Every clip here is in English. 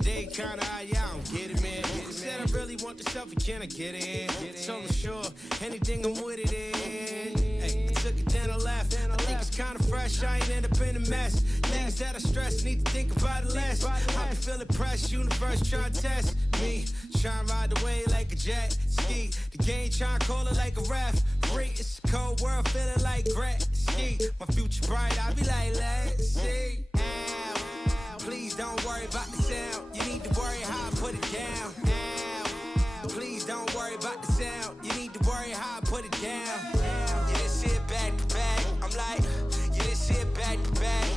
But they kinda high, yeah, I don't get it, man. They said I really want the selfie, can I get it in? So I'm sure anything I'm with it in. Hey, I took it then I left. I think it's kinda fresh, I ain't end up in a mess. Things that I stress, need to think about it less. I can feel it press, universe trying to test me. Trying to ride the wave like a jet ski. The game trying to call it like a ref. It's a cold world, feeling like ski. My future bright, I be like, let's see. Ow. Please don't worry about the sound. You need to worry how I put it down. Ow. Please don't worry about the sound. You need to worry how I put it down. You didn't see it back to back. I'm like, you didn't see it back to back.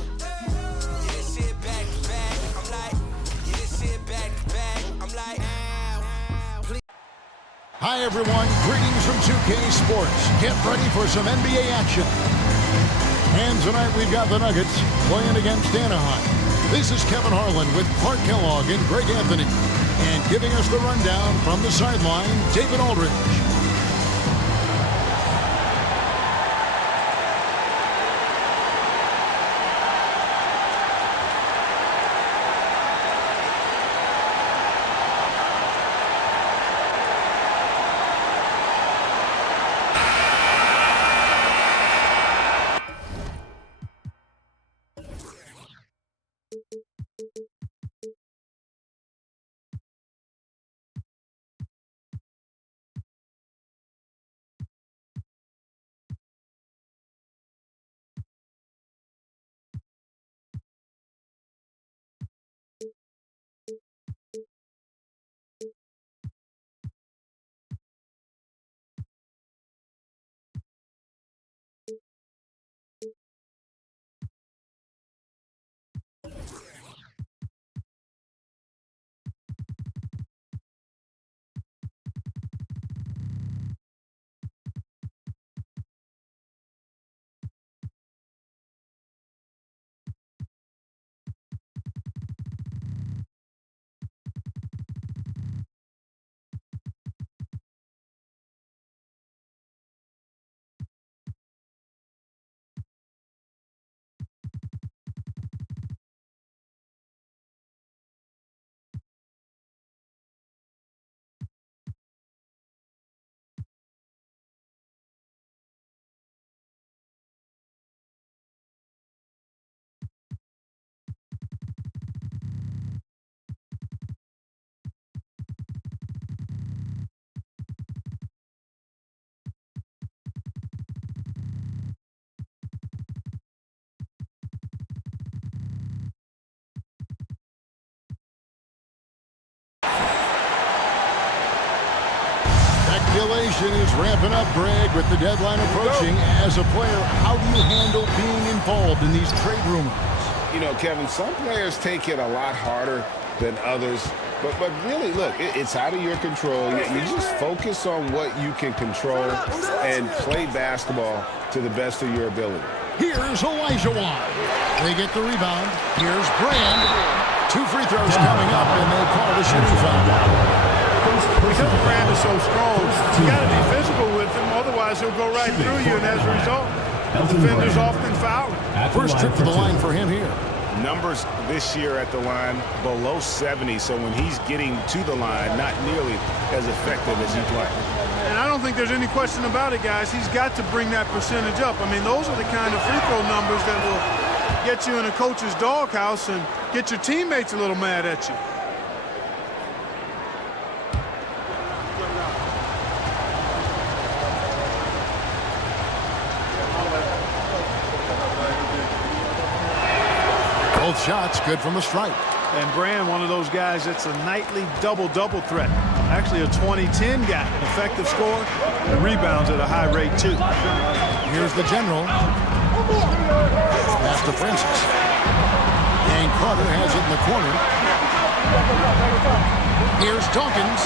You didn't see it back to back. I'm like, you didn't see it back to back. I'm like, Hi, everyone. Greetings from 2K Sports. Get ready for some NBA action. And tonight we've got the Nuggets playing against Anaheim. This is Kevin Harlan with Clark Kellogg and Greg Anthony. And giving us the rundown from the sideline, David Aldridge. Speculation is ramping up, Greg, with the deadline approaching. As a player, how do you handle being involved in these trade rumors? You know, Kevin, some players take it a lot harder than others. But really, look, it's out of your control. You just focus on what you can control and play basketball to the best of your ability. Here's Elijah Wan. They get the rebound. Here's Brand. 2 free throws coming up, and they call the shooting foul. Because Brand is so strong, you got to be physical with him, otherwise he'll go right through you, and as a result, the defenders often foul him. First trip to the line for him here. Numbers this year at the line below 70, so when he's getting to the line, not nearly as effective as he'd like. And I don't think there's any question about it, guys. He's got to bring that percentage up. I mean, those are the kind of free throw numbers that will get you in a coach's doghouse and get your teammates a little mad at you. Both shots good from the stripe. And Brand, one of those guys that's a nightly double-double threat. Actually a 20-10 guy, an effective scorer, and rebounds at a high rate too. Here's the general. Pass to Francis. And Carter has it in the corner. Here's Dawkins.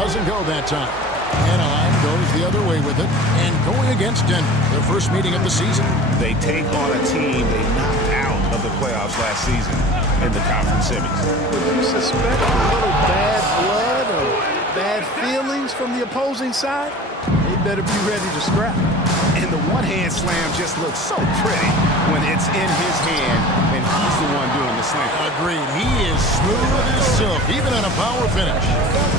Doesn't go that time. Anaheim goes the other way with it, and going against Denver, their first meeting of the season. They take on a team they knocked out of the playoffs last season in the conference semis. Would you suspect a little bad blood or bad feelings from the opposing side? They better be ready to scrap. And the one-hand slam just looks so pretty when it's in his hand and he's the one doing the slam. Agreed. even in a power finish.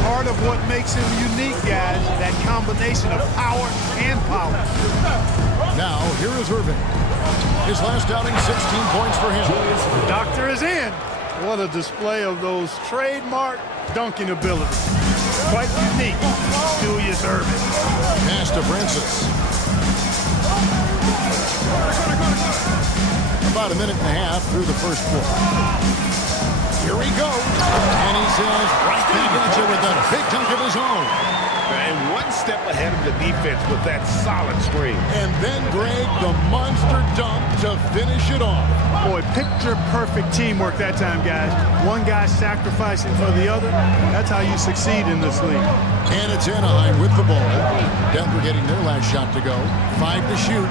Part of what makes him unique, guys, that combination of power and power. Now, here is Irving. His last outing, 16 points for him. Doctor is in. What a display of those trademark dunking abilities. Quite unique, Julius Irving. Pass to Francis. About a minute and a half through the first quarter. Here he goes. And he says, right back at you with a big dunk of his own. And one step ahead of the defense with that solid screen. And then, Greg, the monster dunk to finish it off. Boy, picture-perfect teamwork that time, guys. One guy sacrificing for the other. That's how you succeed in this league. And it's Anaheim with the ball. Denver getting their last shot to go. 5 to shoot.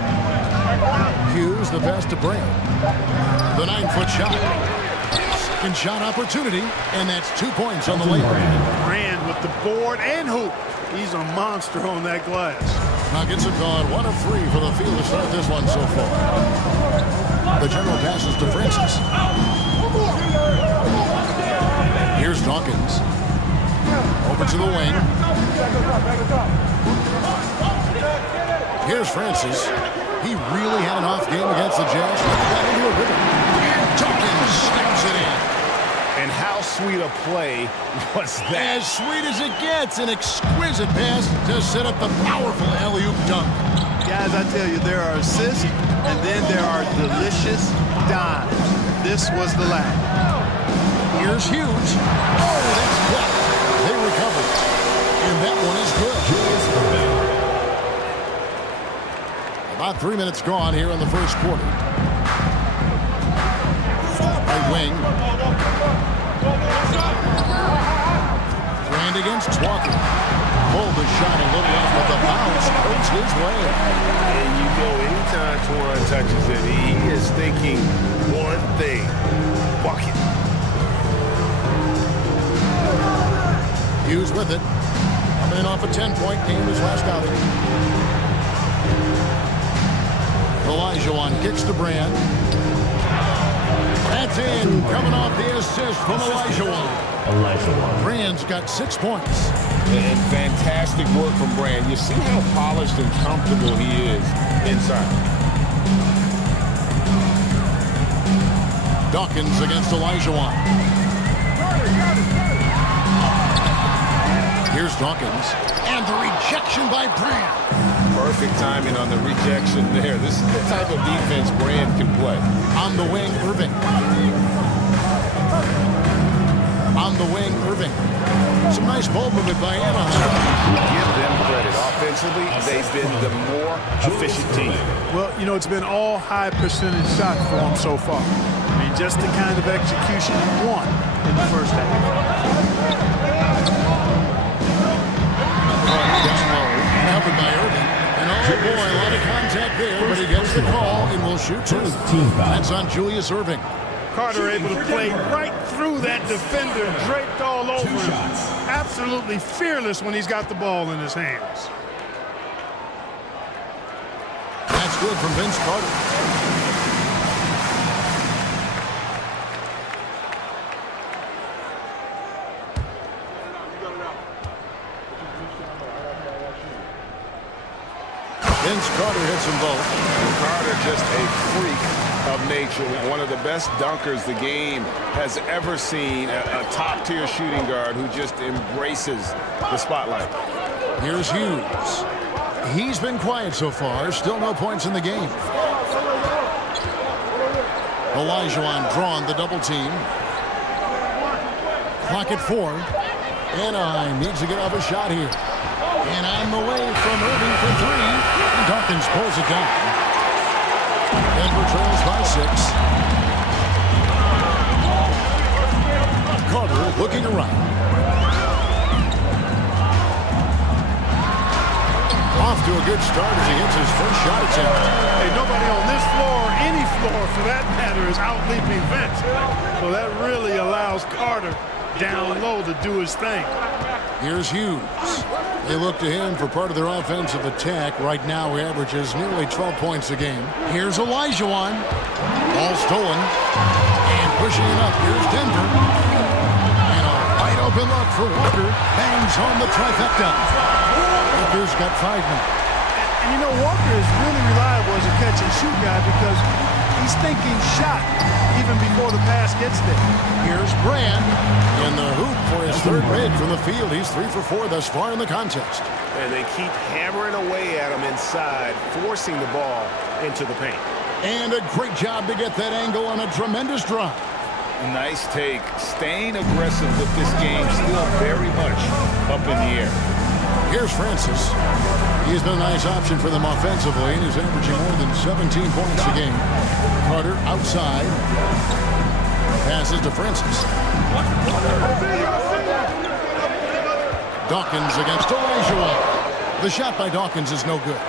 Hughes, the pass to Brand. The 9-foot shot. Second shot opportunity, and that's 2 points on the layup. Brand with the board and hoop. He's a monster on that glass. Nuggets have gone 1 of 3 for the field to start this one so far. The general passes to Francis. Here's Dawkins. Over to the wing. Here's Francis. He really had an off game against the Jazz. Got into a rhythm. And Dawkins snaps it in. And how sweet a play was that? As sweet as it gets. An exquisite pass to set up the powerful alley-oop dunk. Guys, I tell you, there are assists, and then there are delicious dimes. This was the last. Here's Hughes. Oh, that's good. They recovered. And that one is good. About 3 minutes gone here in the first quarter. Right wing. Brand against Walker. Pulled the shot a little off, but the bounce goes his way. And you know, anytime Twan touches it, he is thinking one thing: bucket. Hughes with it. Coming in off a 10-point game his last outing. Olajuwon kicks to Brand. That's in. Coming off the assist from Olajuwon. Brand's got 6 points. And fantastic work from Brand. You see how polished and comfortable he is inside. Dawkins against Olajuwon. Here's Dawkins. And the rejection by Brand. Perfect timing on the rejection there. This is the type of defense Brand can play. On the wing, Irving. On the wing, Irving. Some nice ball movement by Anaheim. Give them credit. Offensively, they've been the more efficient team. Well, you know, it's been all high percentage shots for them so far. I mean, just the kind of execution you want in the first half. Covered by Irving. And oh boy, a lot of contact there, but he gets the call and will shoot 2. That's on Julius Irving. Carter able to play right through that defender, draped all over him. Absolutely fearless when he's got the ball in his hands. That's good from Vince Carter. Vince Carter hits them both. Carter just a freak of nature. One of the best dunkers the game has ever seen. A top-tier shooting guard who just embraces the spotlight. Here's Hughes. He's been quiet so far. Still no points in the game. Olajuwon drawn the double team. Clock at 4. Anaheim needs to get off a shot here. And on the way from Irving for 3. And Dawkins pulls it down. Denver trails by 6. Carter looking around. Off to a good start as he hits his first shot attempt. Hey, nobody on this floor, or any floor for that matter, is out-leaping Vince. So that really allows Carter down low to do his thing. Here's Hughes. They look to him for part of their offensive attack. Right now, he averages nearly 12 points a game. Here's Olajuwon. Ball stolen. And pushing it up. Here's Denver. And a for Walker. Bangs on the trifecta. Walker's got 5 minutes. And you know, Walker is really reliable as a catch-and-shoot guy because he's thinking shot even before the pass gets there. Here's Brand in the hoop for his 3rd bid from the field. He's 3 for 4 thus far in the contest. And they keep hammering away at him inside, forcing the ball into the paint. And a great job to get that angle on a tremendous drive. Nice take. Staying aggressive with this game, still very much up in the air. Here's Francis. He's been a nice option for them offensively, and he's averaging more than 17 points a game. Carter outside. Passes to Francis. Dawkins against Olajuwon. The shot by Dawkins is no good.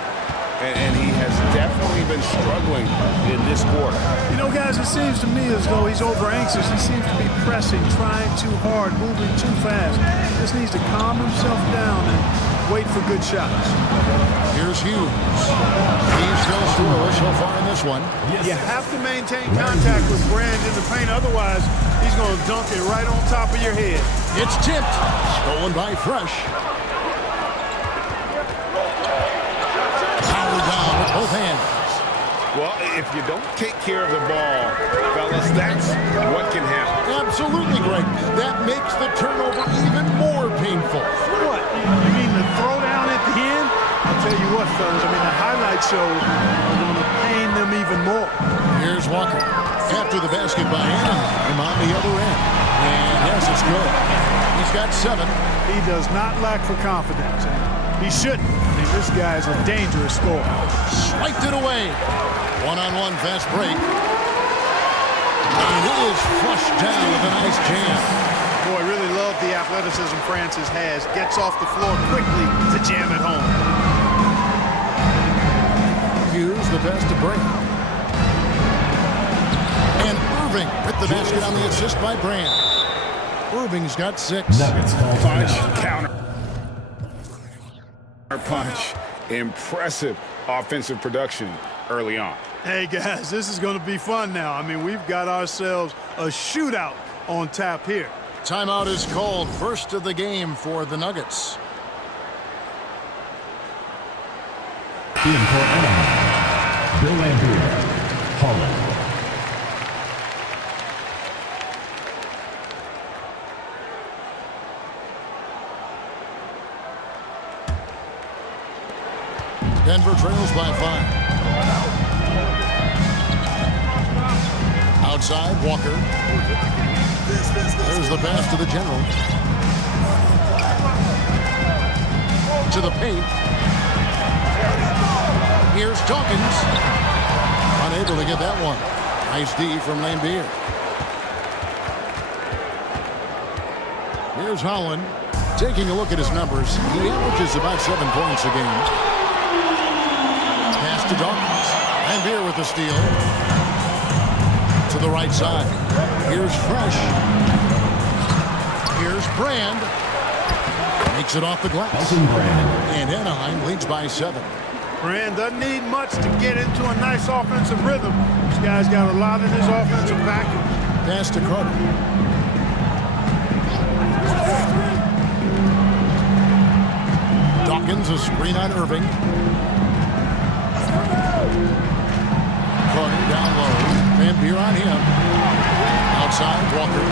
And he has definitely been struggling in this quarter. You know, guys, it seems to me as though he's over-anxious. He seems to be pressing, trying too hard, moving too fast. Just needs to calm himself down and wait for good shots. Here's Hughes. He's still scoreless so far in this one. You have to maintain contact with Brand in the paint. Otherwise, he's going to dunk it right on top of your head. It's tipped. Stolen by Fresh. Both hands. Well, if you don't take care of the ball, fellas, that's what can happen. Absolutely, Greg. That makes the turnover even more painful. What? You mean the throwdown at the end? I'll tell you what, fellas. I mean, the highlight shows are going to pain them even more. Here's Walker. After the basket by Antione on the other end. And yes, it's good. He's got 7. He does not lack for confidence. He shouldn't. I mean, this guy is a dangerous scorer. Swiped it away. One-on-one fast break. And it is flushed down with a nice jam. Boy, I really love the athleticism Francis has. Gets off the floor quickly to jam it home. Hughes the pass to Brand. And Irving with the basket on the assist by Brand. Irving's got 6. Punch, counter. Punch. Impressive offensive production early on. Hey, guys, this is going to be fun now. I mean, we've got ourselves a shootout on tap here. Timeout is called. First of the game for the Nuggets. In for Anaheim, Bill Lambier, Holland. Denver trails by 5. Outside, Walker. There's the pass to the general. To the paint. Here's Dawkins. Unable to get that one. Nice D from Lambier. Here's Holland. Taking a look at his numbers, he averages about 7 points a game. To Dawkins. Lambier with the steal. To the right side. Here's Fresh. Here's Brand. Makes it off the glass. And Anaheim leads by 7. Brand doesn't need much to get into a nice offensive rhythm. This guy's got a lot in his offensive backing. Pass to Carter. Dawkins, a screen on Irving. Carter down low. Lambier on him. Outside, Walker.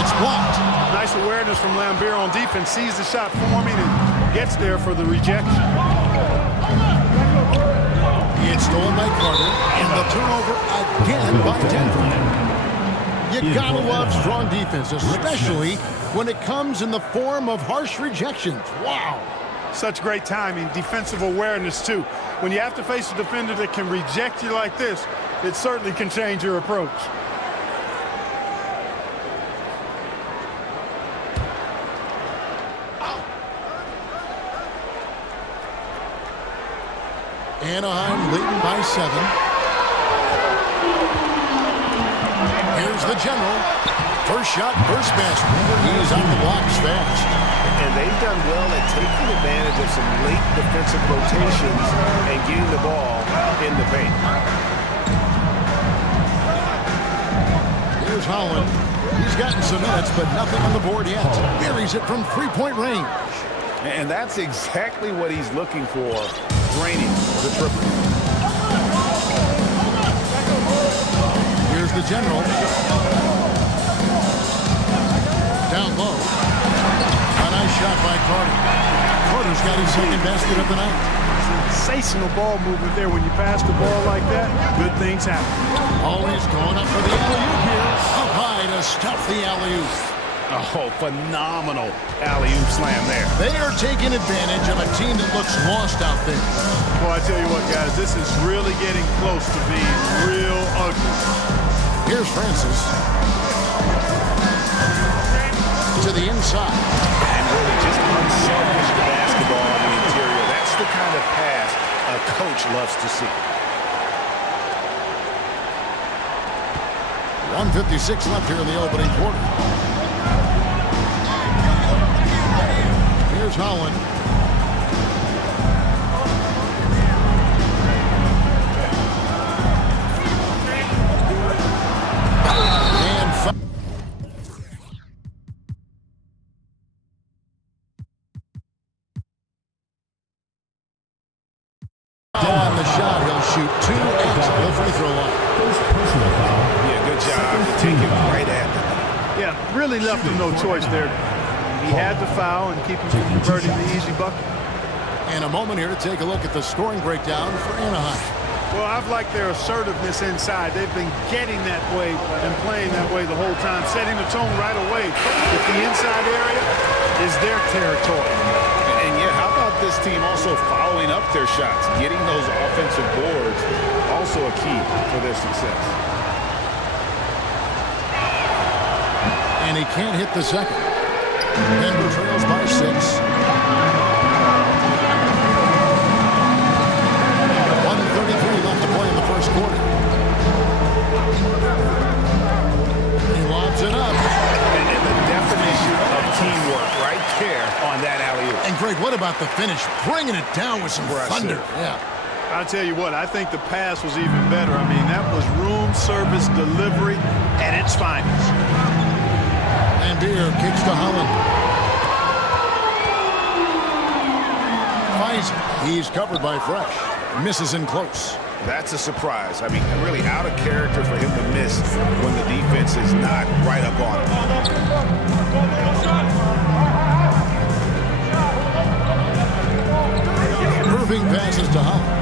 It's blocked. Nice awareness from Lambier on defense. Sees the shot forming and gets there for the rejection. It's stolen by Carter. And the turnover again by Denver. You gotta love strong defense, especially when it comes in the form of harsh rejections. Wow. Such great timing, defensive awareness too. When you have to face a defender that can reject you like this, it certainly can change your approach. Anaheim leading by 7. Here's the general. First shot, first basket. He's on the blocks fast. And they've done well at taking advantage of some late defensive rotations and getting the ball in the paint. Holland. He's gotten some minutes, but nothing on the board yet. Buries it from three-point range. And that's exactly what he's looking for, draining the triple. Here's the general. Down low. A nice shot by Carter. Carter's got his second basket of the night. Sensational ball movement there. When you pass the ball like that, good things happen. Always going up for the alley-oop here. Up high to stuff the alley-oop. Oh, phenomenal alley-oop slam there. They are taking advantage of a team that looks lost out there. Well, I tell you what, guys, this is really getting close to being real ugly. Here's Francis. To the inside. And really just unselfish basketball on the interior. That's the kind of pass a coach loves to see. 1:56 left here in the opening quarter. Here's Holland. On the shot, he'll shoot 2 at the free throw line. Personal foul. Yeah, good job. Take it right at them. Yeah, really left him no choice there. He had to foul and keep him from converting the easy bucket. And a moment here to take a look at the scoring breakdown for Anaheim. Well, I've liked their assertiveness inside. They've been getting that way and playing that way the whole time, setting the tone right away. If the inside area is their territory. And yeah, how about this team also following up their shots, getting those offensive boards, also a key for their success. And he can't hit the second. Denver trails by 6. 1:33 left to play in the first quarter. He lobs it up. And the definition of teamwork right there on that alley-oop. And Greg, what about the finish? Bringing it down with some thunder. Yeah. I'll tell you what, I think the pass was even better. I mean, that was room service delivery at its finest. And Beer kicks to Holland. Finds it. He's covered by Fresh. Misses in close. That's a surprise. I mean, really out of character for him to miss when the defense is not right up on him. Irving passes to Holland.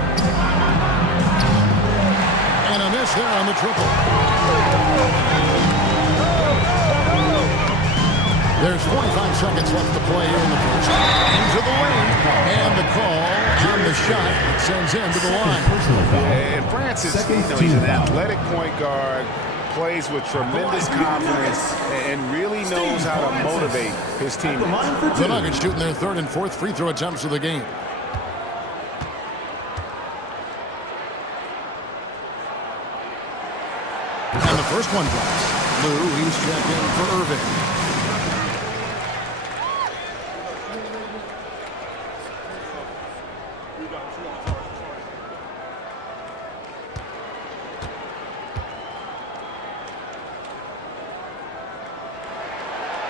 And a miss there on the triple. There's 45 seconds left to play here in the first. Into the lane. And the call on the shot sends him to the line. And Francis, he's an athletic point guard, plays with tremendous confidence, and really knows how to motivate his teammates. The Nuggets shooting their third and fourth free throw attempts of the game. And the first one drops. Lou, he's checked in for Irving.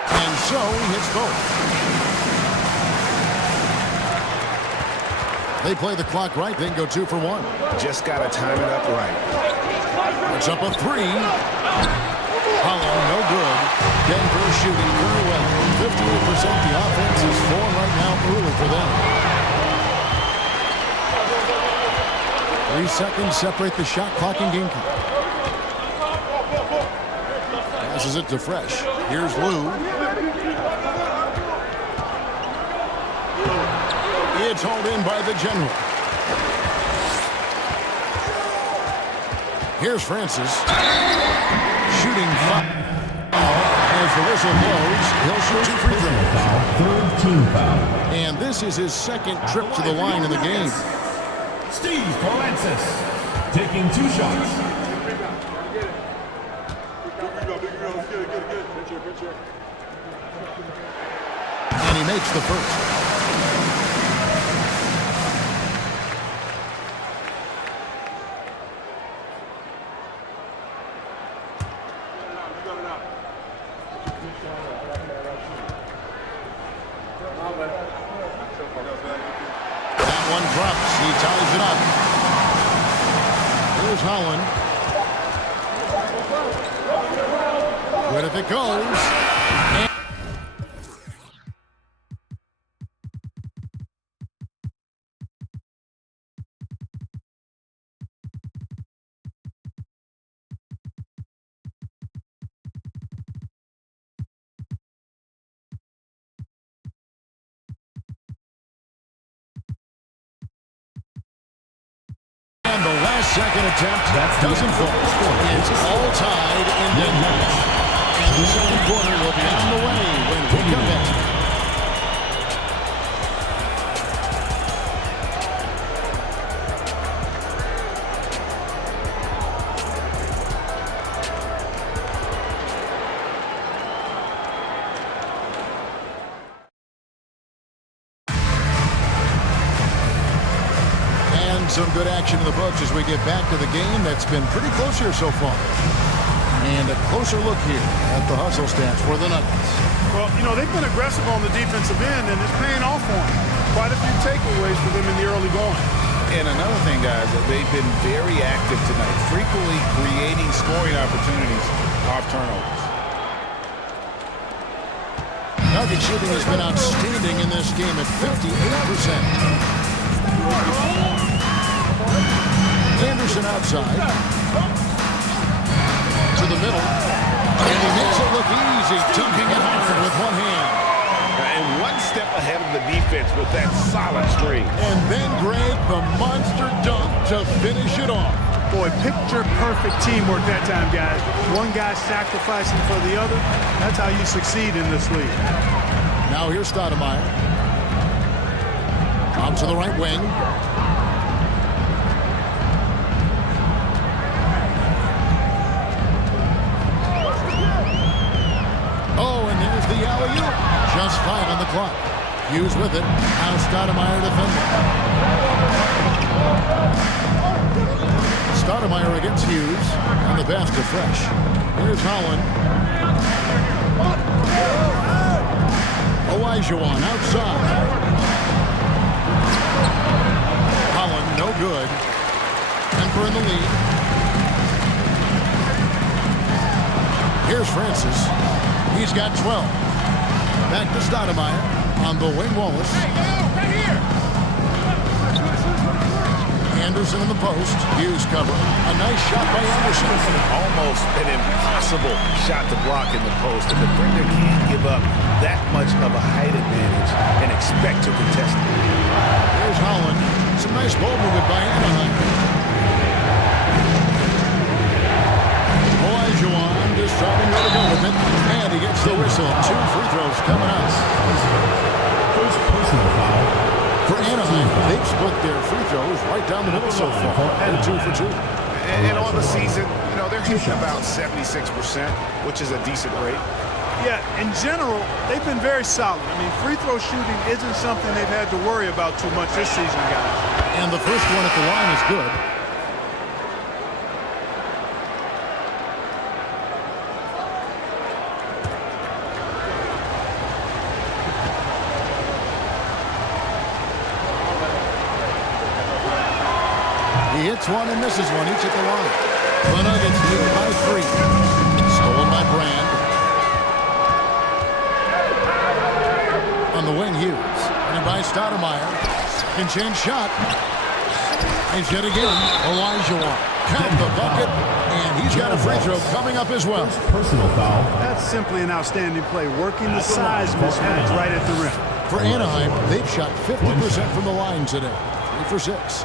And so he hits both. They play the clock right, then go 2 for 1. Just got to time it up right. Puts up a 3. Holland, no good. Denver shooting very well. 58%. The offense is falling right now early for them. 3 seconds separate the shot clock and game clock. Passes it to Fresh. Here's Lou. It's hauled in by the general. Here's Francis. Shooting 5. As the whistle blows, he'll shoot 2 free throws. Third team foul. And this is his second trip to the line in the game. Steve Francis taking 2 shots. And he makes the first. That one drops. He ties it up. Here's Holland. Good if it goes. And the last second attempt doesn't fall. It's all tied in Denver. And the second quarter will be on the way when we come back. Some good action in the books as we get back to the game that's been pretty close here so far. And a closer look here at the hustle stats for the Nuggets. Well, you know, they've been aggressive on the defensive end, and it's paying off for them. Quite a few takeaways for them in the early going. And another thing, guys, they've been very active tonight, frequently creating scoring opportunities off turnovers. Nugget shooting has been outstanding in this game at 58%. Anderson outside. To the middle. And he makes it look easy, dunking it hard with one hand. And one step ahead of the defense with that solid screen. And then Greg, the monster dunk to finish it off. Boy, picture-perfect teamwork that time, guys. One guy sacrificing for the other. That's how you succeed in this league. Now here's Stoudemire. On to the right wing. Oh, and there's the alley-oop. Just 5 on the clock. Hughes with it. Now Stoudemire defending. Stoudemire against Hughes. And the pass to Fresh. Here's Holland. Olajuwon outside. Holland, no good. Denver in the lead. Here's Francis. He's got 12. Back to Stoudemire on the wing. Wallace. Right here. Anderson in the post. Hughes cover. A nice shot by Anderson. Almost an impossible shot to block in the post. The defender can't give up that much of a height advantage and expect to contest it. Here's Holland. Some nice ball movement by Anaheim. Olajuwon deciding where to go with it. And he gets the whistle. 2 free throws coming out. First personal foul. For Anaheim, they've split their free throws right down the middle so far. And 2 for 2. And on the season, you know, they're hitting about 76%, which is a decent rate. Yeah, in general, they've been very solid. I mean, free throw shooting isn't something they've had to worry about too much this season, guys. And the first one at the line is good. He hits one and misses one each at the line. The Nuggets lead by 3. Stolen by Brand. On the wing, Hughes. And by Stoudemire. Second chance shot. And yet again, Olajuwon. Count the bucket. And he's got a free throw coming up as well. Personal foul. That's simply an outstanding play, working the size mismatch right at the rim. For Anaheim, they've shot 50% from the line today. 3 for 6.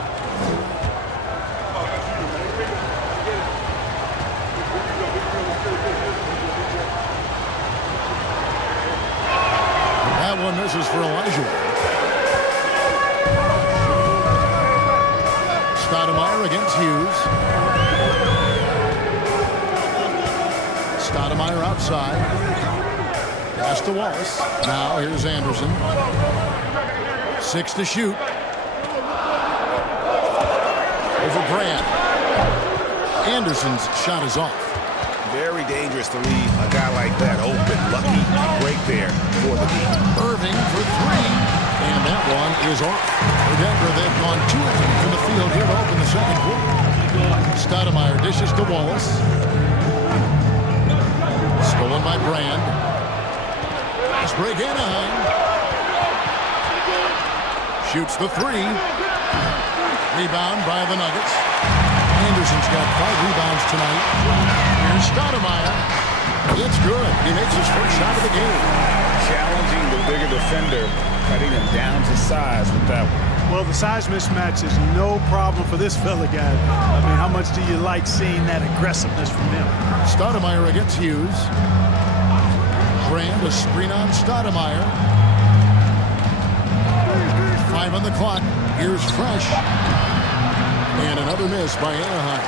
That one misses for Olajuwon. Stoudemire against Hughes. Stoudemire outside. Pass to Wallace. Now here's Anderson. 6 to shoot. Over Brand. Anderson's shot is off. Very dangerous to leave a guy like that open. Lucky break there for the team. Irving for three, and that one is off. For Denver, they've gone 2 of 3 from the field here to open the second quarter. Stoudemire dishes to Wallace. Stolen by Brand. Fast break Anaheim. Shoots the three. Rebound by the Nuggets. Anderson's got 5 rebounds tonight. Here's Stoudemire. It's good. He makes his first shot of the game. Challenging the bigger defender, cutting him down to size with that one. Well, the size mismatch is no problem for this fella, guy. I mean, how much do you like seeing that aggressiveness from him? Stoudemire against Hughes. Brand, a screen on Stoudemire. 5 on the clock. Here's Fresh. And another miss by Anaheim.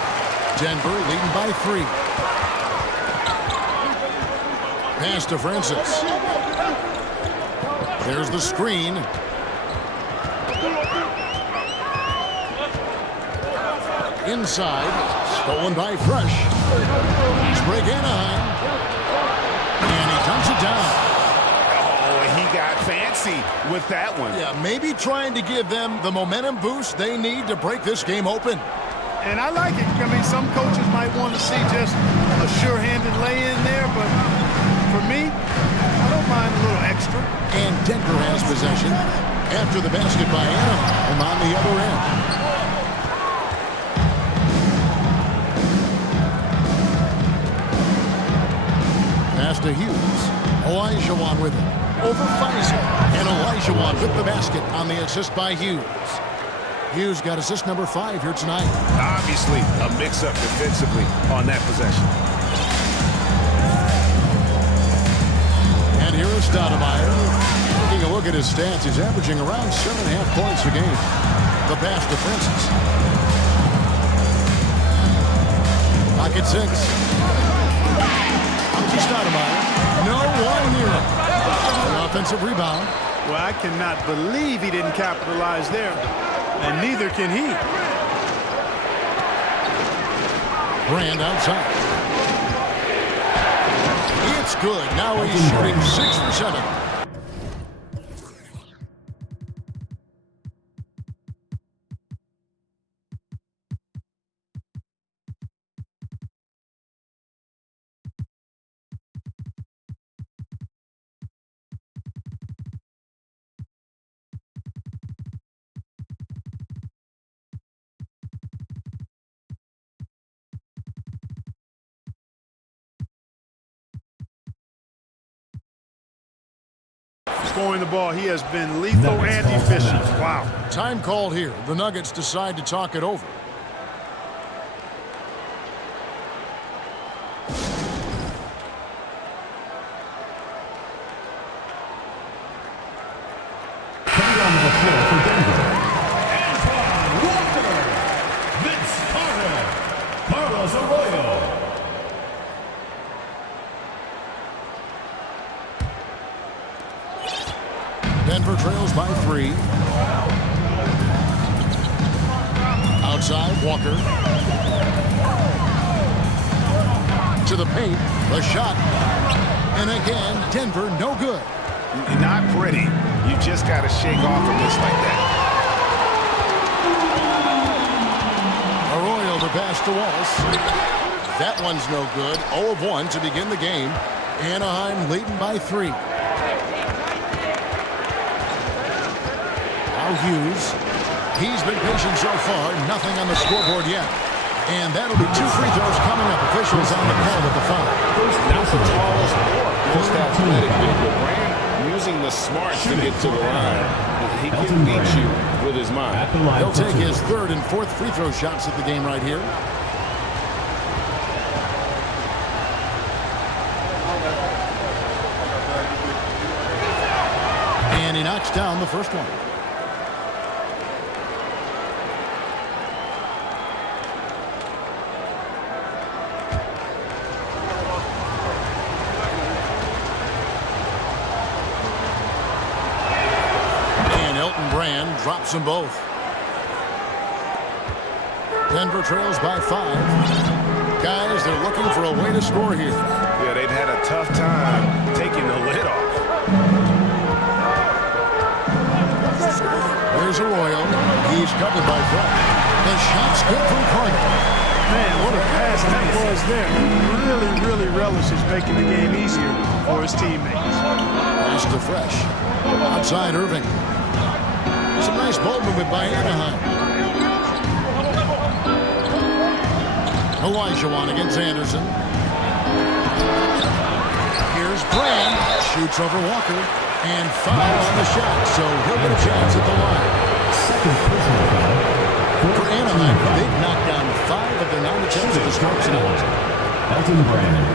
Denver leading by 3. Pass to Francis. There's the screen. Inside. Stolen by Fresh. He's break Anaheim. And he dumps it down. Oh, he got fancy with that one. Yeah, maybe trying to give them the momentum boost they need to break this game open. And I like it. I mean, some coaches might want to see just a sure-handed lay-in there, but for me, I don't mind a little extra. And Denver has possession after the basket by Anaheim on the other end. Pass to Hughes. Olajuwon with it. Over Pfizer. And Olajuwon with the basket on the assist by Hughes. Hughes got assist number 5 here tonight. Obviously, a mix-up defensively on that possession. And here is Stoudemire. Taking a look at his stats, he's averaging around 7.5 points a game. The pass to Francis. Pocket 6. Out to Stoudemire. No one near him. An offensive rebound. Well, I cannot believe he didn't capitalize there. And neither can he. Brand outside. It's good. Now he's shooting 6 for 7. Scoring the ball, he has been lethal and efficient. Wow. Time called here. The Nuggets decide to talk it over. Coming on the floor for Denver. Antoine Walker. Vince Carter. Carlos Arroyo. Denver trails by 3. Outside, Walker. To the paint, the shot. And again, Denver no good. Not pretty. You just got to shake off a miss like that. Arroyo the pass to Wallace. That one's no good. 0 of 1 to begin the game. Anaheim leading by 3. Hughes. He's been patient so far. Nothing on the scoreboard yet. And that'll be 2 free throws coming up. Officials on the call at the foul. Not the tallest or most athletic big, but Brand using the smarts to get to the line. He can beat you with his mind. He'll take his 3rd and 4th free throw shots at the game right here. And he knocks down the first one. Brand drops them both. Denver trails by 5. Guys, they're looking for a way to score here. Yeah, they've had a tough time taking the lid off. Here's Arroyo. He's covered by Fresh. The shot's good from Carter. Man, what a pass that was there. Really relishes making the game easier for his teammates. Pass to Fresh. Outside Irving. Some nice ball movement by Anaheim. Elijah against Anderson. Here's Brand. Shoots over Walker. And foul on the shot, so he'll get a chance at the line. Second personal foul. For Anaheim, they've knocked down 5 of their 9 attempts at the start tonight. Elton Brand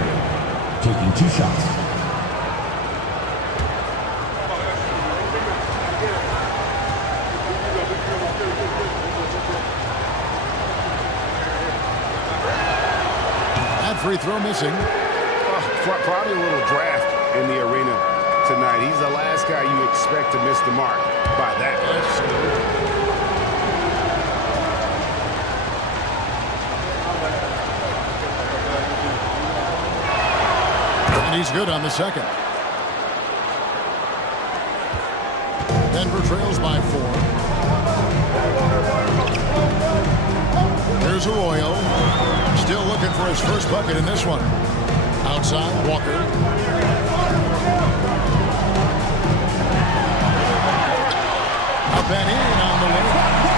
taking 2 shots. That free throw missing. Probably a little draft in the arena tonight. He's the last guy you expect to miss the mark by that much. And he's good on the second. Denver trails by 4. Here's Arroyo. Still looking for his first bucket in this one. Outside, Walker. Up and in on the way.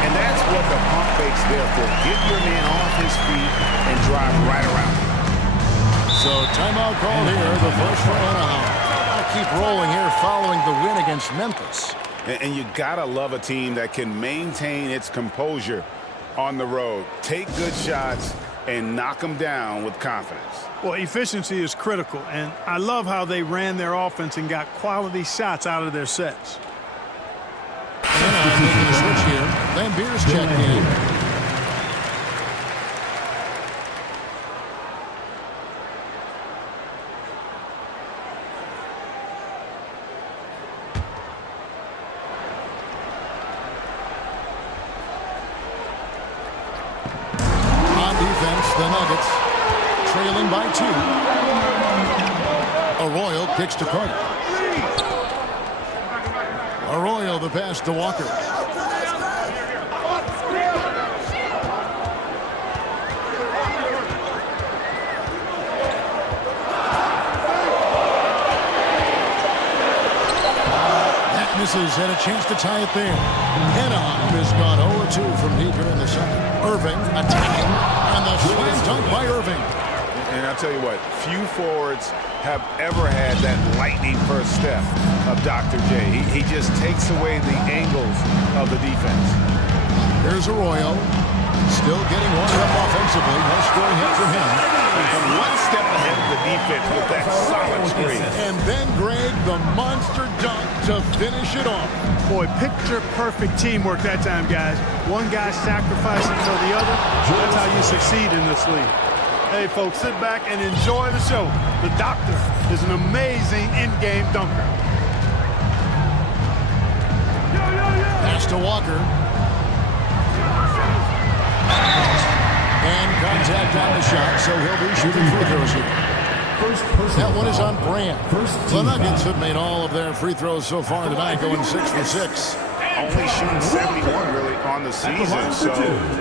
And that's what the pump fake's there for. Get your man off his feet and drive right around him. So timeout called here, the first for Anaheim. I'll keep rolling here following the win against Memphis. And you gotta love a team that can maintain its composure on the road. Take good shots and knock them down with confidence. Well, efficiency is critical, and I love how they ran their offense and got quality shots out of their sets. Anaheim making a switch here. Lambier's checked in. The Nuggets trailing by 2. Arroyo kicks to Carter. Arroyo the pass to Walker. That misses, and a chance to tie it there. Anaheim has gone 0-2 from deep here in the second. Irving attacking. And the slam dunk by Irving. And I'll tell you what, few forwards have ever had that lightning first step of Dr. J. He just takes away the angles of the defense. Here's Arroyo. Still getting warmed up offensively. No scoring hit from him. And one step ahead of the defense with that solid screen. And then Greg, the monster dunk to finish it off. Boy, picture-perfect teamwork that time, guys. One guy sacrificing for the other. That's how you succeed in this league. Hey, folks, sit back and enjoy the show. The Doctor is an amazing in-game dunker. Pass to Walker. And contact on the shot, so he'll be shooting free throws here. That one is on Brand. The Nuggets have made all of their free throws so far tonight, going 6 for 6. Only shooting 71 really on the season, so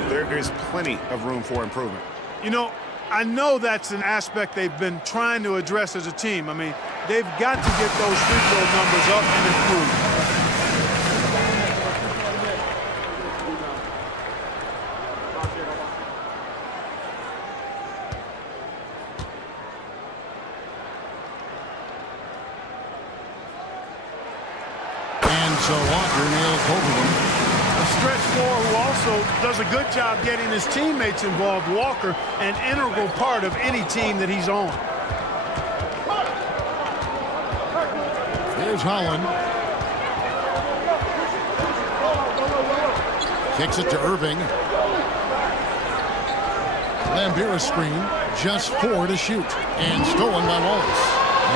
there is plenty of room for improvement. You know, I know that's an aspect they've been trying to address as a team. I mean, they've got to get those free throw numbers up and improve. So Walker nails both of them. A stretch four who also does a good job getting his teammates involved. Walker, an integral part of any team that he's on. Here's Holland. Kicks it to Irving. Lambier's screen. Just 4 to shoot. And stolen by Wallace.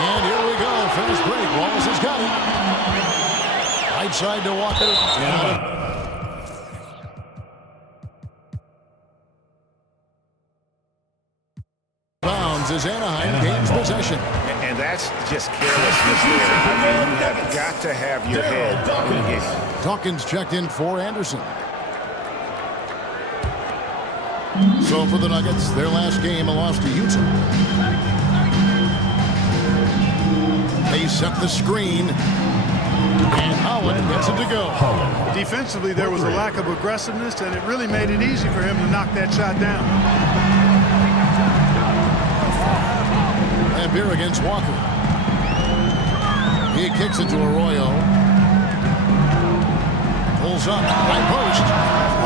And here we go. Fast break. Wallace has got it. Right side to Walker. Yeah. as Anaheim gains possession. And that's just carelessness there. I mean, you have got to have your head in the game. Dawkins checked in for Anderson. So for the Nuggets, their last game, a loss to Utah. They set the screen, and Holland gets it to go. Defensively, there was a lack of aggressiveness, and it really made it easy for him to knock that shot down. Lambier against Walker. He kicks it to Arroyo. Pulls up, high post.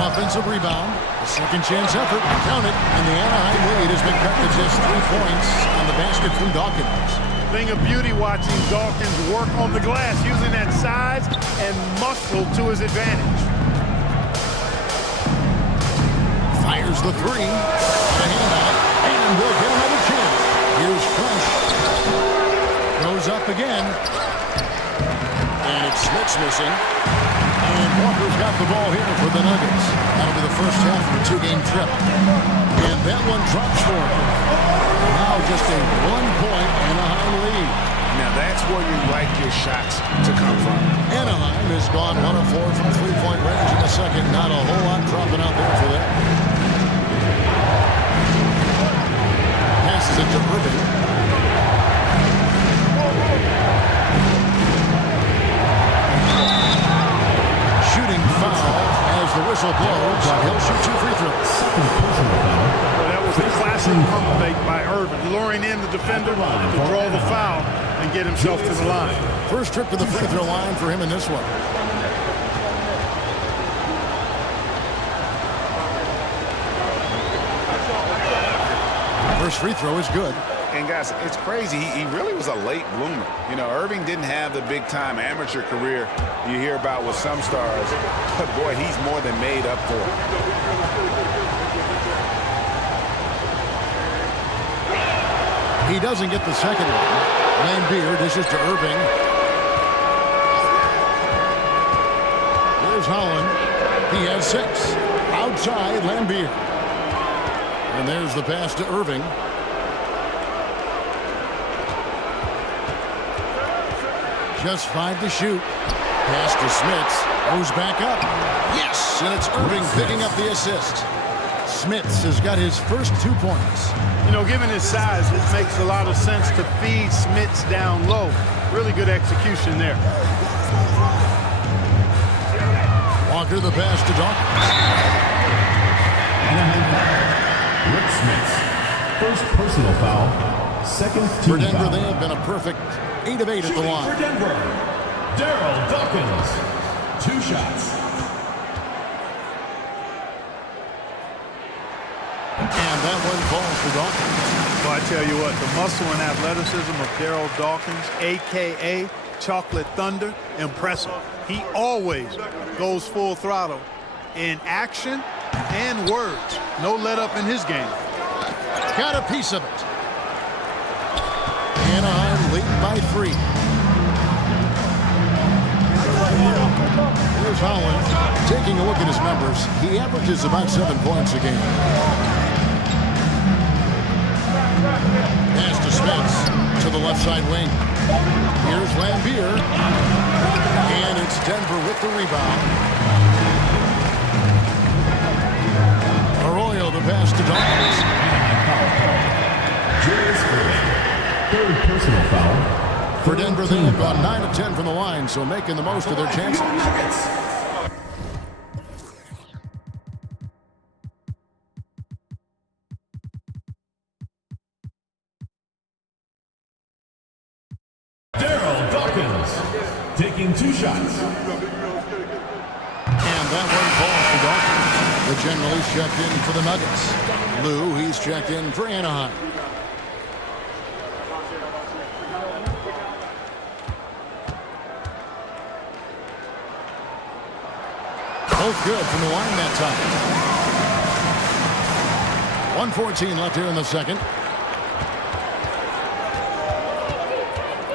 Offensive rebound. A second chance effort. Count it. And the Anaheim lead has been cut to just 3 points on the basket from Dawkins. Thing of beauty watching Dawkins work on the glass, using that size and muscle to his advantage. Fires the three. The hand on it. And we'll get another chance. Here's Fresh. Goes up again. And Smith's missing. And Walker's got the ball here for the Nuggets. That'll be the first half of a 2-game trip. And that one drops for him. Now just a 1-point Anaheim lead. Now that's where you like your shots to come from. Anaheim has gone 1 of 4 from 3-point range in the second. Not a whole lot dropping out there for them. Passes it to Irving. Shooting foul as the whistle blows. He'll shoot 2 free throws. Well, that was a classic pump fake by Irving, luring in the defender to draw the foul and get himself to the line. First trip to the free throw line for him in this one. First free throw is good. And guys, it's crazy. He really was a late bloomer. You know, Irving didn't have the big-time amateur career you hear about with some stars. But boy, he's more than made up for it. He doesn't get the second one. Lambier dishes to Irving. There's Holland. He has 6. Outside, Lambier. And there's the pass to Irving. Just 5 to shoot. Pass to Smits. Goes back up. Yes, and it's Irving picking up the assist. Smits has got his first 2 points. You know, given his size, it makes a lot of sense to feed Smits down low. Really good execution there. Walker the pass to Dawkins. Rick Smits. First personal foul. Second team For Denver, foul. they have been a perfect 8 of 8 at the line. For Denver, Daryl Dawkins. 2 shots. And that one falls for Dawkins. Well, I tell you what, the muscle and athleticism of Daryl Dawkins, a.k.a. Chocolate Thunder, impressive. He always goes full throttle in action and words. No let up in his game. Got a piece of it. Anaheim leading by 3. Here's Holland. Taking a look at his numbers, he averages about 7 points a game. Pass to Smits to the left side wing. Here's Lambier. And it's Denver with the rebound. Arroyo the pass to Dawkins. Third personal foul. For Denver, they have gone 9 of 10 from the line, so making the most of their chances. Daryl Dawkins taking 2 shots. And that one falls to Dawkins. The general is checked in for the Nuggets. Lou, he's checked in for Anaheim. Both good from the line that time. 1:14 left here in the second.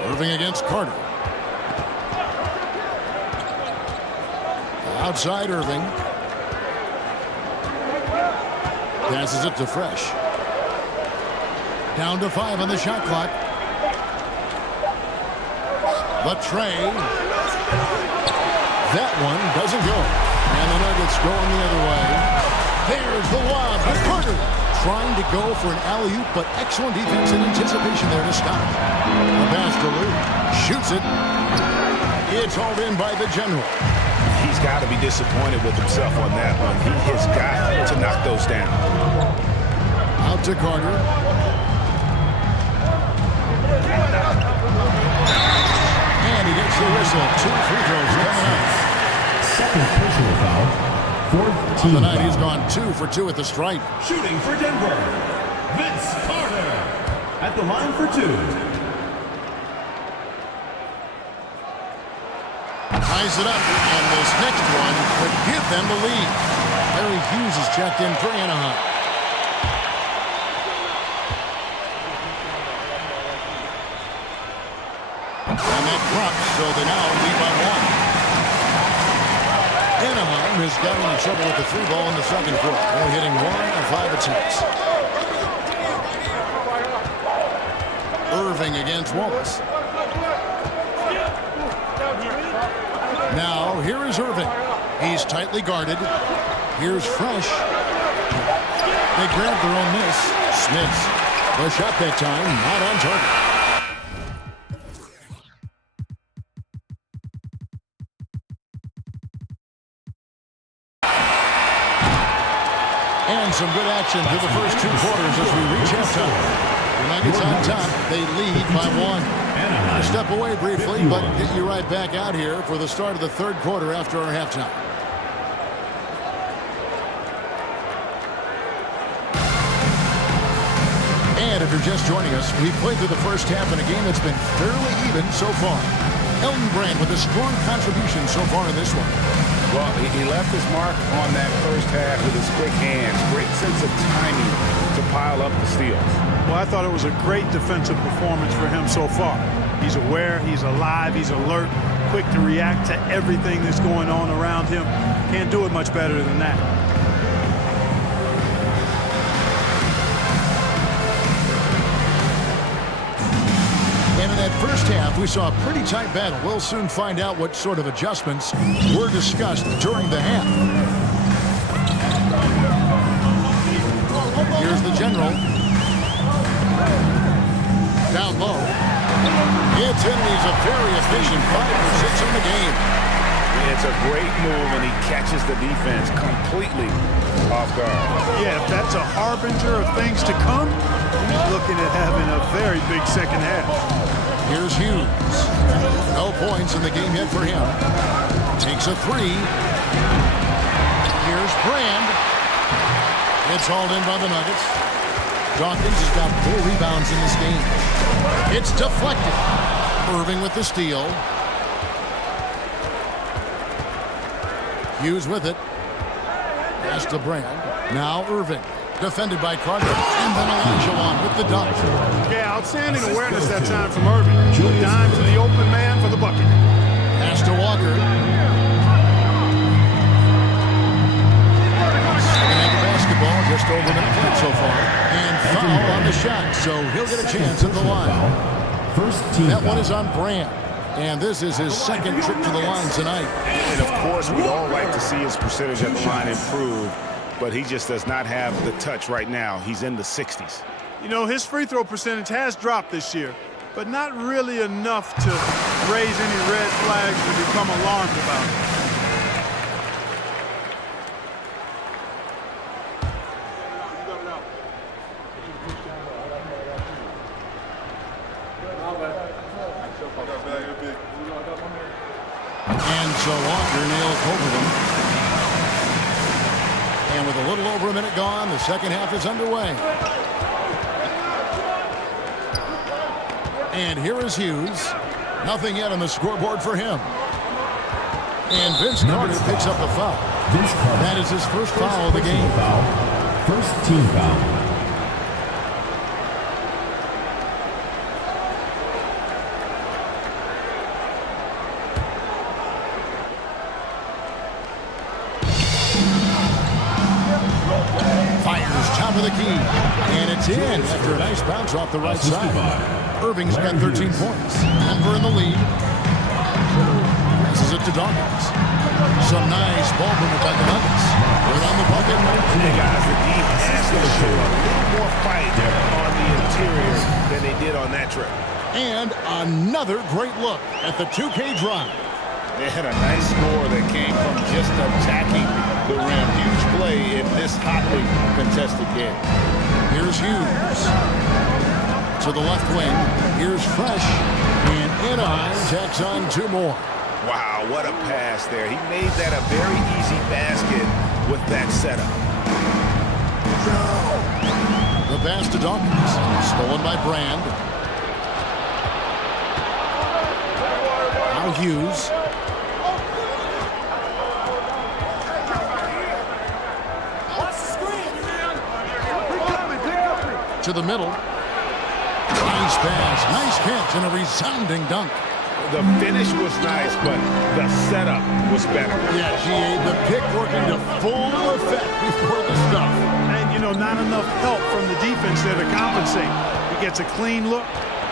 Irving against Carter. Outside Irving. Passes it to Fresh. Down to 5 on the shot clock. The tray. That one doesn't go. And the Nuggets going the other way. There's the lob. Carter trying to go for an alley-oop, but excellent defense and anticipation there to stop. The pass to Lou. Shoots it. It's hauled in by the general. He's got to be disappointed with himself on that one. He has got to knock those down. Out to Carter. And he gets the whistle. 2 free throws coming up. Second personal foul. Fourth team On the night, foul. he's gone 2 for 2 at the stripe. Shooting for Denver, Vince Carter. At the line for 2. Ties it up, and this next one could give them the lead. Larry Hughes is checked in for Anaheim. And that drops, so they now lead by 1. Anaheim has gotten in trouble with the 3 ball in the second quarter. They're hitting 1 of 5 attempts. Irving against Wallace. Now, here is Irving. He's tightly guarded. Here's Fresh. They grab their own miss. Smith. The shot that time, not on target. And some good action through the first 2 quarters as we reach halftime. The Nuggets on top. They lead by 1. We'll step away briefly, but get you right back out here for the start of the 3rd quarter after our halftime. And if you're just joining us, we've played through the first half in a game that's been fairly even so far. Elton Brand with a strong contribution so far in this one. Well, he left his mark on that first half with his quick hands. Great sense of timing to pile up the steals. Well, I thought it was a great defensive performance for him so far. He's aware, he's alive, he's alert, quick to react to everything that's going on around him. Can't do it much better than that. And in that first half, we saw a pretty tight battle. We'll soon find out what sort of adjustments were discussed during the half. Here's the general. Down low. It's in, he's a very efficient 5 for 6 in the game. It's a great move, and he catches the defense completely off guard. Yeah, if that's a harbinger of things to come, he's looking at having a very big second half. Here's Hughes. No points in the game yet for him. Takes a 3. Here's Brand. It's hauled in by the Nuggets. Dawkins has got 4 rebounds in this game. It's deflected. Irving with the steal. Hughes with it. Pass to Brand. Now Irving. Defended by Carter. And then Elijah with the dunk. Yeah, outstanding awareness that time from Irving. A dime to the open man for the bucket. Pass to Walker. Second half of basketball, just over a minute played so far. And foul on the shot, so he'll get a chance at the line. First team That foul. one is on Brand. And this is his second trip to the line tonight. And, of course, we'd all like to see his percentage at the line improve, but he just does not have the touch right now. He's in the 60s. You know, his free throw percentage has dropped this year, but not really enough to raise any red flags or become alarmed about it. And so Walker nails both of them. And with a little over a minute gone, the second half is underway. And here is Hughes. Nothing yet on the scoreboard for him. And Vince Carter picks up the foul. Vince Carter. That is his first foul of the game. Foul. First team foul. for the key. And it's in after a nice bounce off the right side. Irving's got 13 points. Denver in the lead. Passes it to Dawkins. Some nice ball movement by the Nuggets. Right on the bucket. Hey guys, the D has to show a little more fight on the interior than they did on that trip. And another great look at the 2K drive. They had a nice score that came from just attacking the rim. Huge play in this hotly contested game. Here's Hughes. To the left wing. Here's Fresh. And Anaheim tacks on 2 more. Wow, what a pass there. He made that a very easy basket with that setup. The pass to Dawkins. Stolen by Brand. Now Hughes. To the middle. Nice pass. Nice catch and a resounding dunk. The finish was nice, but the setup was better. Yeah, G.A., the pick working to full effect before the stuff. And, you know, not enough help from the defense there to compensate. He gets a clean look,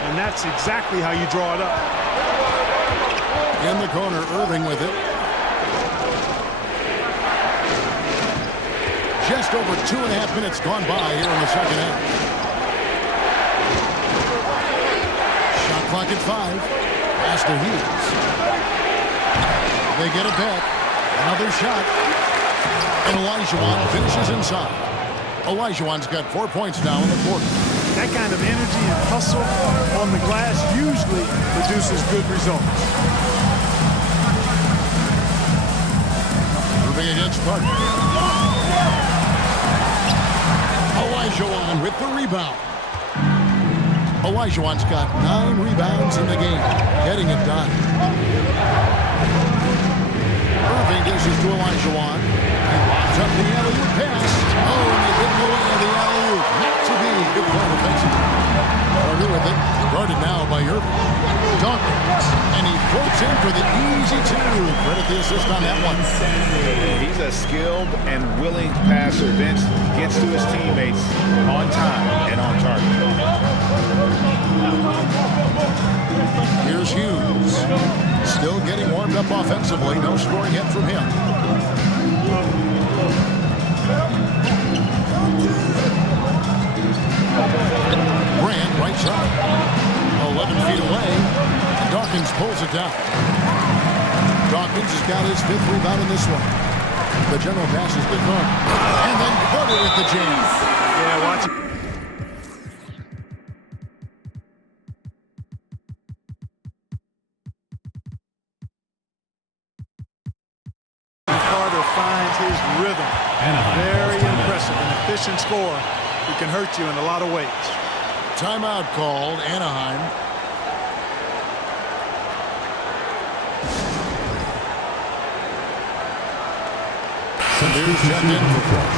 and that's exactly how you draw it up. In the corner, Irving with it. Just over 2.5 minutes gone by here in the second half. Shot clock at 5. Pass to Hughes. They get it back. Another shot. And Olajuwon finishes inside. Olajuwon's got 4 points now in the quarter. That kind of energy and hustle on the glass usually produces good results. Moving against Parker. Olajuwon with the rebound. Olajuwon's got 9 rebounds in the game, getting it done. Irving dishes to Olajuwon. He locks up the alley-oop pass. Oh, and they get away on the alley-oop. Not to be. Good point offensively. Carter with it. Guarded now by Irving. Dawkins. And he floats in for the easy 2. Credit the assist on that one. He's a skilled and willing passer. Vince gets to his teammates on time and on target. Here's Hughes. Still getting warmed up offensively. No scoring yet from him. Grant, right side. 11 feet away. Dawkins pulls it down. Dawkins has got his 5th rebound in this one. The general pass is good run. And then Carter with the jam. Yeah, watch it. Carter finds his rhythm. Very impressive. An efficient scorer who can hurt you in a lot of ways. Timeout called, Anaheim. Here's checked in for Fresh.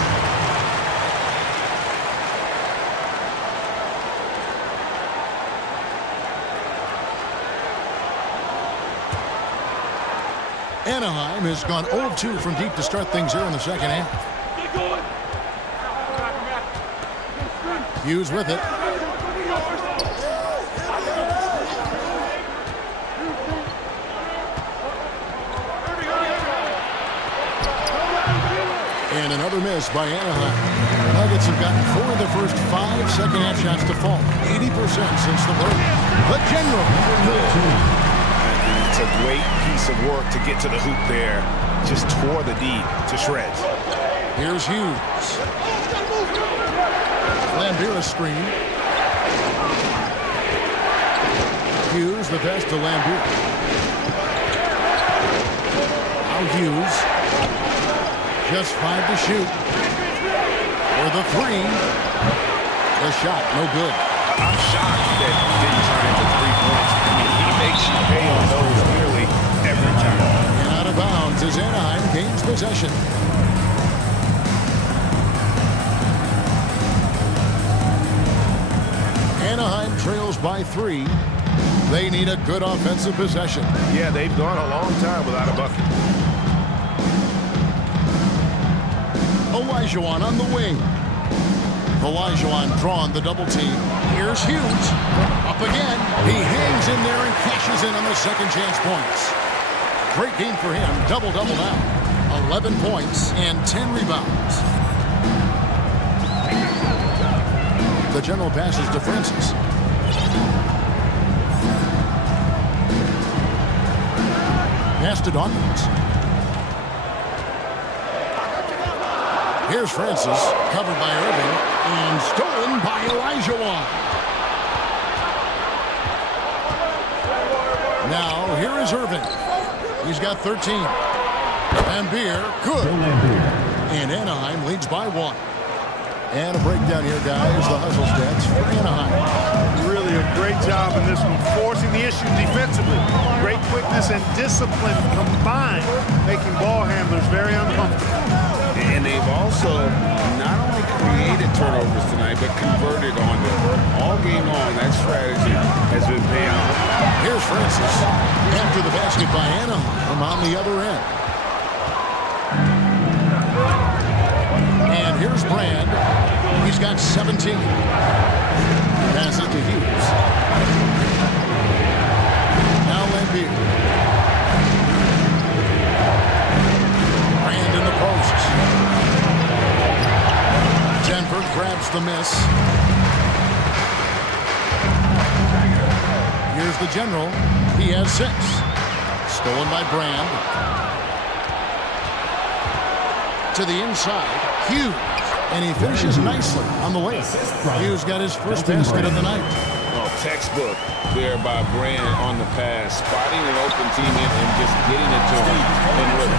Anaheim has gone 0-2 from deep to start things here in the second half. Hughes with it. And another miss by Anaheim. The Nuggets have gotten 4 of the first 5 second-half shots to fall. 80% since the break. The general. It's a great piece of work to get to the hoop there. Just tore the D to shreds. Here's Hughes. Lambira screen. Hughes, the pass to Lambira. Now Hughes. Just 5 to shoot. For the 3. The shot, no good. I'm shocked that he didn't turn into 3 points. I mean, he makes you pay on those nearly every time. And out of bounds as Anaheim gains possession. Anaheim trails by 3. They need a good offensive possession. Yeah, they've gone a long time without a bucket. Olajuwon on the wing. Olajuwon drawn the double team. Here's Hughes. Up again. He hangs in there and cashes in on the second chance points. Great game for him. Double-double now. 11 points and 10 rebounds. The general passes to Francis. Pass to Dawkins. Here's Francis, covered by Irving, and stolen by Olajuwon. Now, here is Irving. He's got 13. Lambeer, good. And Anaheim leads by 1. And a breakdown here, guys. The hustle stats for Anaheim. Really a great job in this one, forcing the issue defensively. Great quickness and discipline combined, making ball handlers very uncomfortable. And they've also not only created turnovers tonight, but converted on them. All game long, that strategy has been paying off. Here's Francis. After the basket by Anaheim on the other end. And here's Brand. He's got 17. Passes to Hughes. Now Lambeer. Brand in the post. Denver grabs the miss. Here's the general. He has 6. Stolen by Brand. To the inside. Hughes. And he finishes nicely on the way. Hughes got his first basket of the night. Oh, textbook there by Brand on the pass. Spotting an open teammate and just getting it to him in rhythm.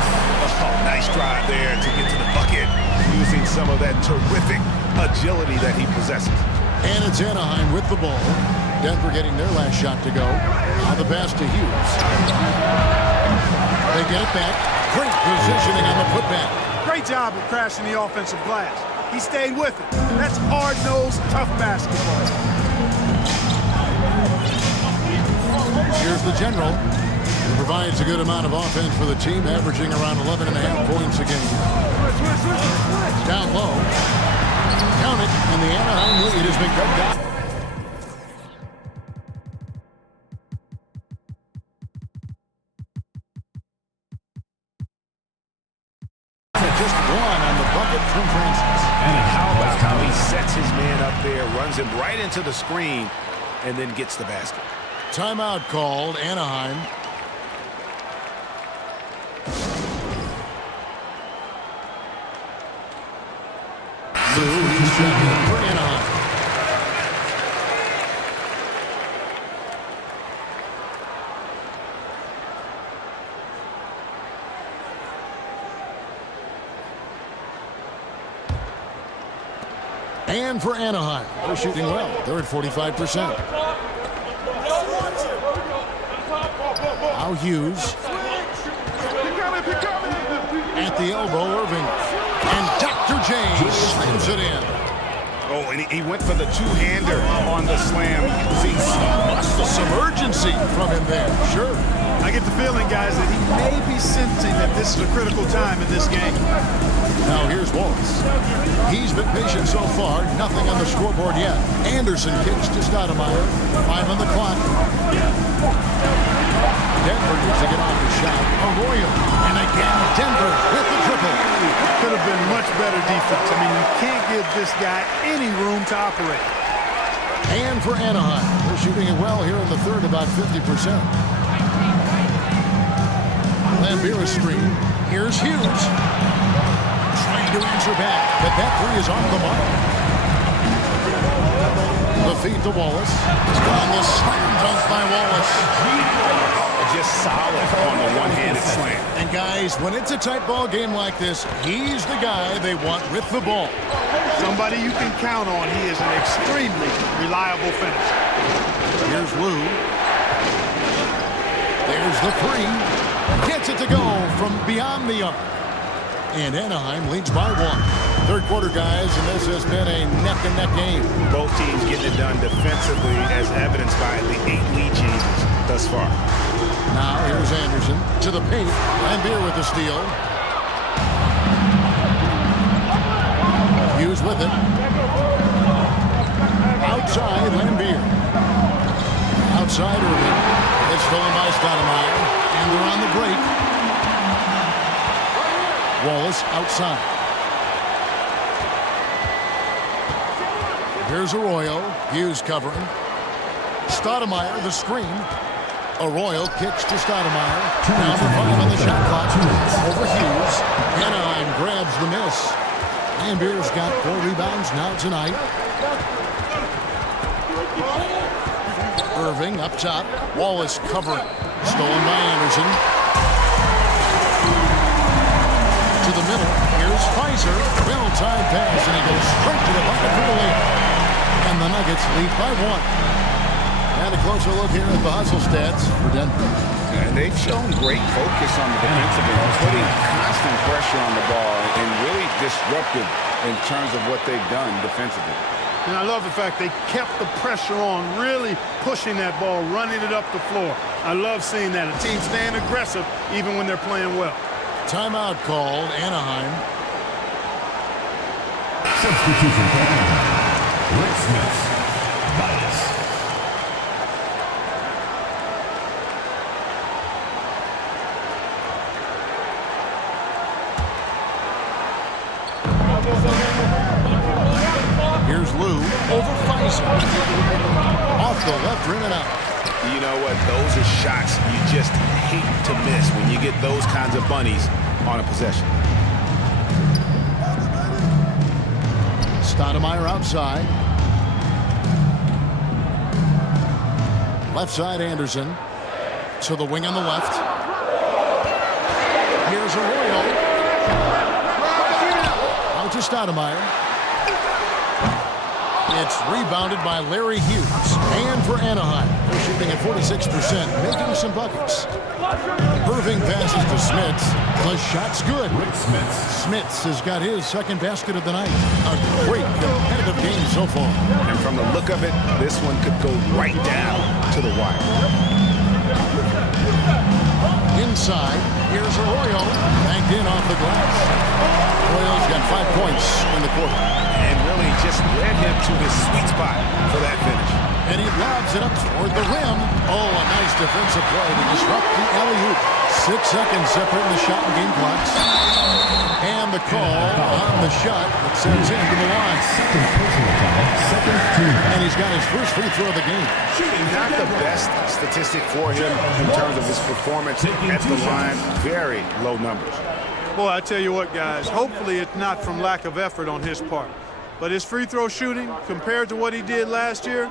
Oh, nice drive there to get to the bucket, using some of that terrific agility that he possesses. And it's Anaheim with the ball. Denver getting their last shot to go. On the pass to Hughes. They get it back. Great positioning on the putback. Great job of crashing the offensive glass. He stayed with it. That's hard-nosed, tough basketball. Here's the general. He provides a good amount of offense for the team, averaging around 11.5 points a game. Down low. Count it, and the Anaheim lead has been cut down. Just 1 on the bucket from Francis. And how about how he sets his man up there, runs him right into the screen, and then gets the basket. Timeout called, Anaheim. Lou, he's checking for Anaheim. And for Anaheim, they're shooting well. They're at 45%. Now Hughes. At the elbow, Irving. And Dr. James slams it in. Oh, and he went for the two-hander on the slam. See, some urgency from him there. Sure. I get the feeling, guys, that he may be sensing that this is a critical time in this game. Now here's Wallace. He's been patient so far. Nothing on the scoreboard yet. Anderson kicks to Stoudemire. 5 on the clock. Denver needs to get off the shot. Arroyo. And again, Denver with the triple. Could have been much better defense. I mean, you can't give this guy any room to operate. And for Anaheim, they're shooting it well here in the third, about 50%. Lambeer screen. Here's Hughes. Trying to answer back, but that 3 is off the mark. The feed to Wallace. On the slam dunk by Wallace. just solid on the one-handed slam. And guys, when it's a tight ball game like this, he's the guy they want with the ball. Somebody you can count on. He is an extremely reliable finisher. Here's Lou. There's the three. Gets it to go from beyond the arc. And Anaheim leads by 1. Third quarter, guys, and this has been a neck-and-neck game. Both teams getting it done defensively, as evidenced by the 8 lead changes thus far. Now here's Anderson to the paint. Lambeer with the steal. Hughes with it. right side, Lambeer. Outside Irving. It's stolen by Stoudemire. And they're on the break. Wallace outside. Here's Arroyo. Hughes covering. Stoudemire, the screen. Arroyo kicks to Stoudemire. Down to 5 on the shot clock. Over Hughes. Anaheim grabs the miss. Lambeer's got 4 rebounds now tonight. Irving up top. Wallace covering. Stolen by Anderson. To the middle. Here's Pfizer. Well-timed pass, and he goes straight to the bucket for the lead. And the Nuggets lead by 1. And a closer look here at the hustle stats for Denver. And they've shown great focus on the defensive end, putting constant pressure on the ball and really disruptive in terms of what they've done defensively. And I love the fact they kept the pressure on, really pushing that ball, running it up the floor. I love seeing that. A team staying aggressive even when they're playing well. Timeout called, Anaheim. Substitution for Anaheim. Rick Smith. Bias. Here's Lou over Pfizer. Off the left rim and out. You know what? Those are shots you just hate to miss when you get those kinds of bunnies on a possession. Stoudemire outside. Left side Anderson. To the wing on the left. Here's Arroyo. Out to Stoudemire. It's rebounded by Larry Hughes. And for Anaheim, they're shooting at 46%, making some buckets. Irving passes to Smits. The shot's good. Rick Smith. Smits has got his second basket of the night. A great competitive game so far. And from the look of it, this one could go right down to the wire. Inside, here's Arroyo. Banked in off the glass. Arroyo's got 5 points in the quarter. And really just led him to his sweet spot for that finish. And he lobs it up toward the rim. Oh, a nice defensive play to disrupt the alley-oop. 6 seconds separating the shot and game clocks. And the call on the shot that sends him to the line. Second personal foul. Second team. And he's got his first free throw of the game. Not the best statistic for him in terms of his performance at the line. Very low numbers. Boy, I tell you what, guys, hopefully it's not from lack of effort on his part. But his free throw shooting, compared to what he did last year,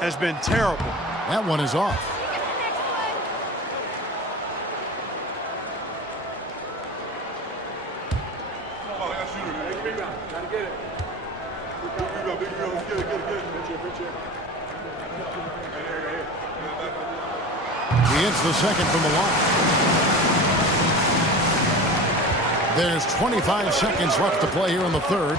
has been terrible. That one is off. He hits the second from the line. There's 25 seconds left to play here in the third.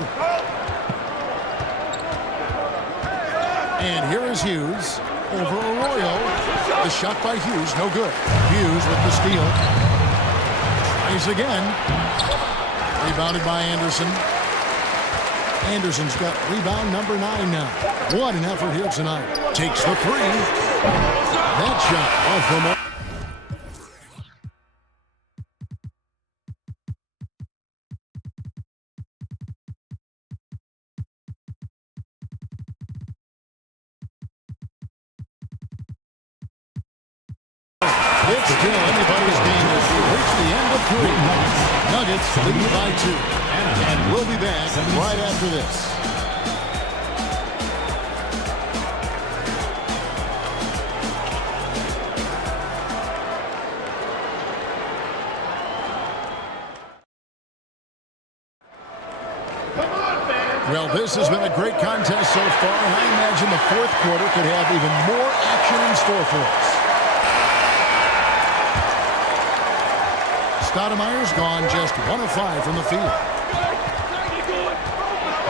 And here is Hughes over Arroyo. The shot by Hughes, no good. Hughes with the steal. Tries again. Rebounded by Anderson. Anderson's got rebound number 9 now. What an effort here tonight. Takes the three. That shot off the mark. It's still anybody's game as we reach the end of 3. Nuggets lead by 2. And we'll be back right after this. Well, this has been a great contest so far, and I imagine the fourth quarter could have even more action in store for us. Stoudemire's gone just 1 of 5 from the field.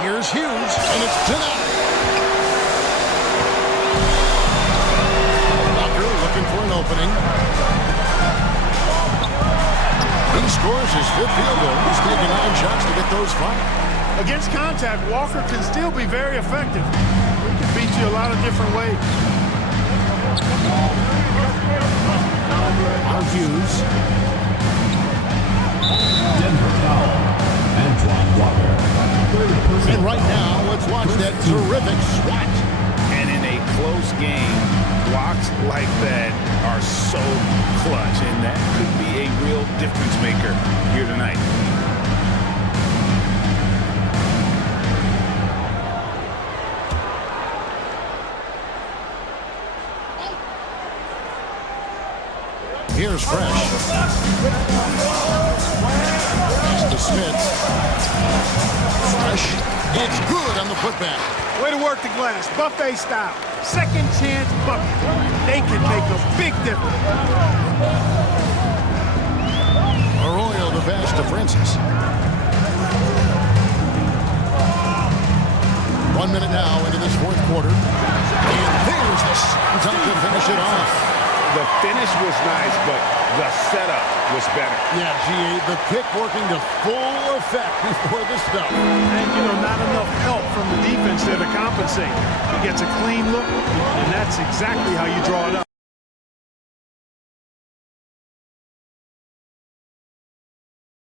Here's Hughes, and it's denied. Walker looking for an opening. He scores his 5th field goal. He's taken 9 shots to get those 5. Against contact, Walker can still be very effective. We can beat you you a lot of different ways. Hughes. Denver foul. Antoine Walker. And right now, let's watch that terrific swat. And in a close game, blocks like that are so clutch, and that could be a real difference maker here tonight. Here's Fresh. Pass to Smith. Fresh. It's good on the putback. Way to work the glass, buffet style. Second chance bucket. They can make a big difference. Arroyo to pass to Francis. 1 minute now into this fourth quarter. And there's the time to finish it off. The finish was nice, but the setup was better. Yeah, G.A., the kick working to full effect before the stuff. And, you know, not enough help from the defense there to compensate. He gets a clean look, and that's exactly how you draw it up.